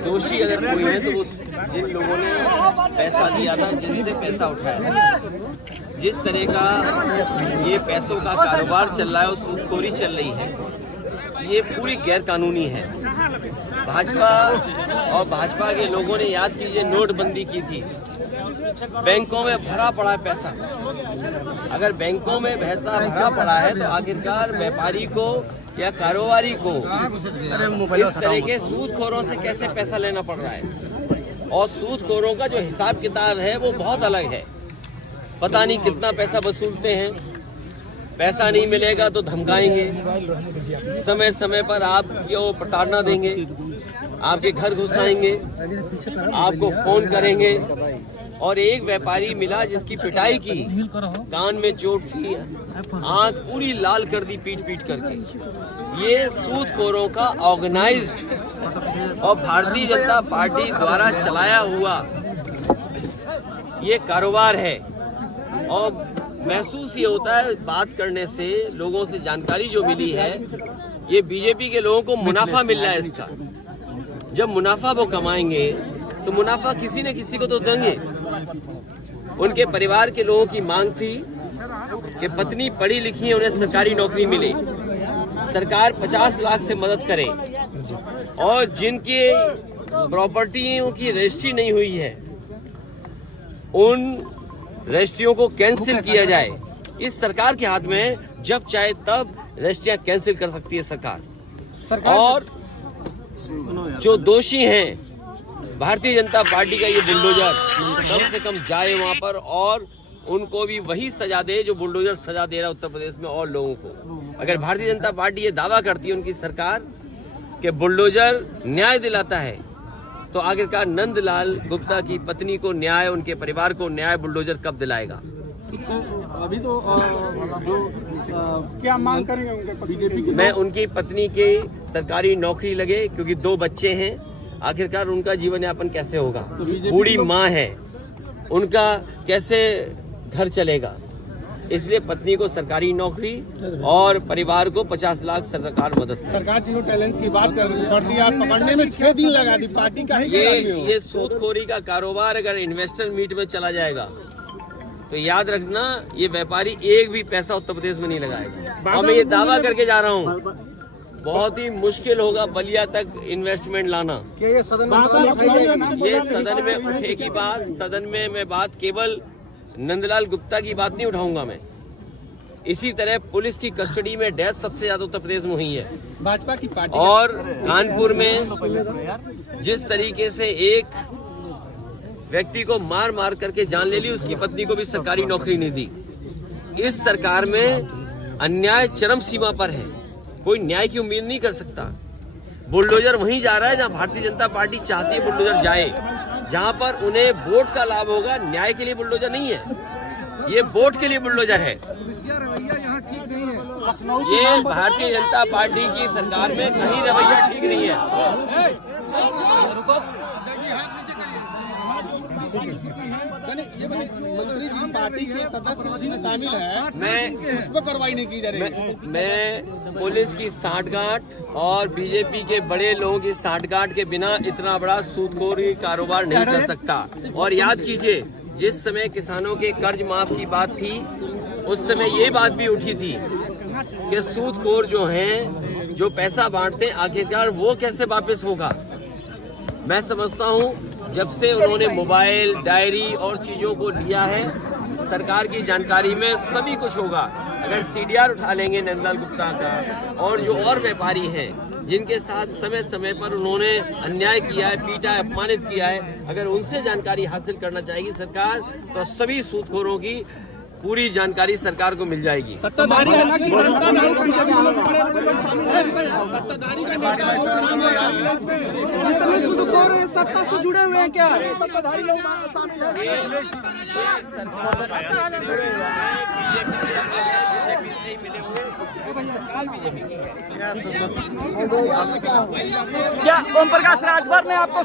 दोषी अगर कोई है तो वो जिन लोगों ने पैसा दिया था, जिनसे पैसा उठाया था, जिस तरह का ये पैसों का कारोबार चल रहा है और सूदखोरी चल रही है, ये पूरी गैर कानूनी है। भाजपा और भाजपा के लोगों ने, याद कीजिए, नोटबंदी की थी, बैंकों में भरा पड़ा है पैसा। अगर बैंकों में पैसा भरा पड़ा है तो आखिरकार व्यापारी को या कारोबारी को इस तरह के सूदखोरों से कैसे पैसा लेना पड़ रहा है। और सूदखोरों का जो हिसाब किताब है वो बहुत अलग है। पता नहीं कितना पैसा वसूलते हैं, पैसा नहीं मिलेगा तो धमकाएंगे, समय समय पर आपको प्रताड़ना देंगे, आपके घर घुसाएंगे, आपको फोन करेंगे। और एक व्यापारी मिला जिसकी पिटाई की, कान में चोट थी, आंख पूरी लाल कर दी पीट पीट करके। ये सूदखोरों का ऑर्गेनाइज्ड और भारतीय जनता पार्टी द्वारा चलाया हुआ ये कारोबार है। और महसूस ये होता है बात करने से, लोगों से जानकारी जो मिली है, ये बीजेपी के लोगों को मुनाफा मिल रहा है इसका। जब मुनाफा वो कमाएंगे तो मुनाफा किसी न किसी को तो देंगे। उनके परिवार के लोगों की मांग थी कि पत्नी पढ़ी लिखी है, उन्हें सरकारी नौकरी मिले, सरकार 50 लाख से मदद करे, और जिनके प्रॉपर्टियों की रजिस्ट्री नहीं हुई है उन रजिस्ट्रियों को कैंसिल किया जाए। इस सरकार के हाथ में जब चाहे तब रजिस्ट्रियां कैंसिल कर सकती है सरकार। और जो दोषी हैं, भारतीय जनता पार्टी का ये बुलडोजर कम से कम जाए वहां पर और उनको भी वही सजा दे जो बुलडोजर सजा दे रहा है उत्तर प्रदेश में और लोगों को। अगर भारतीय जनता पार्टी ये दावा करती है उनकी सरकार कि बुलडोजर न्याय दिलाता है, तो आखिरकार नंदलाल गुप्ता की पत्नी को न्याय, उनके परिवार को न्याय बुलडोजर कब दिलाएगा? अभी तो क्या मांग करेंगे उनके बीजेपी की? मैं उनकी पत्नी की सरकारी नौकरी लगे, क्योंकि 2 बच्चे हैं। आखिरकार उनका जीवन यापन कैसे होगा? बूढ़ी माँ है, उनका कैसे घर चलेगा? इसलिए पत्नी को सरकारी नौकरी और परिवार को 50 लाख सरकार मदद करे। सरकार जीरो टैलेंट की बात करती है, आप पकड़ने में 6 दिन लगा दी, पार्टी का ही ये सूदखोरी का कारोबार अगर इन्वेस्टर मीट में चला जाएगा तो याद रखना, ये व्यापारी एक भी पैसा उत्तर प्रदेश में नहीं लगाएगा। और मैं ये दावा करके जा रहा हूँ, बहुत ही मुश्किल होगा बलिया तक इन्वेस्टमेंट लाना। ये सदन में उठेगी बात। सदन में मैं बात केवल नंदलाल गुप्ता की बात नहीं उठाऊंगा। मैं इसी तरह पुलिस की कस्टडी में डेथ सबसे ज्यादा उत्तर प्रदेश में हुई है भाजपा की पार्टी। और कानपुर में जिस तरीके से एक व्यक्ति को मार मार करके जान ले ली, उसकी पत्नी को भी सरकारी नौकरी नहीं दी। इस सरकार में अन्याय चरम सीमा पर है, कोई न्याय की उम्मीद नहीं कर सकता। बुलडोजर वहीं जा रहा है जहां भारतीय जनता पार्टी चाहती है बुलडोजर जाए, जहां पर उन्हें वोट का लाभ होगा। न्याय के लिए बुलडोजर नहीं है, ये वोट के लिए बुलडोजर है। ये भारतीय जनता पार्टी की सरकार में कहीं रवैया ठीक नहीं है। ये मंत्री जी पार्टी के सदस्य उसमें शामिल है, मैं उस पर कार्रवाई नहीं की जा रही। मैं पुलिस की सांठगांठ और बीजेपी के बड़े लोगों की सांठगांठ के बिना इतना बड़ा सूदखोरी कारोबार नहीं चल सकता। और याद कीजिए, जिस समय किसानों के कर्ज माफ की बात थी, उस समय ये बात भी उठी थी कि सूदखोर जो हैं, जो पैसा बांटते हैं, आखिरकार वो कैसे वापस होगा। मैं समझता हूँ जब से उन्होंने मोबाइल, डायरी और चीजों को लिया है, सरकार की जानकारी में सभी कुछ होगा। अगर सीडीआर उठा लेंगे नंदलाल गुप्ता का और जो और व्यापारी हैं जिनके साथ समय समय पर उन्होंने अन्याय किया है, पीटा है, अपमानित किया है, अगर उनसे जानकारी हासिल करना चाहेगी सरकार, तो सभी सूदखोरों की पूरी जानकारी सरकार को मिल जाएगी। सत्ताधारी है ना कि जितने सूदखोर हैं सत्ता से जुड़े हुए हैं क्या? सत्ताधारी लोग क्या ओम प्रकाश राजभर ने आपको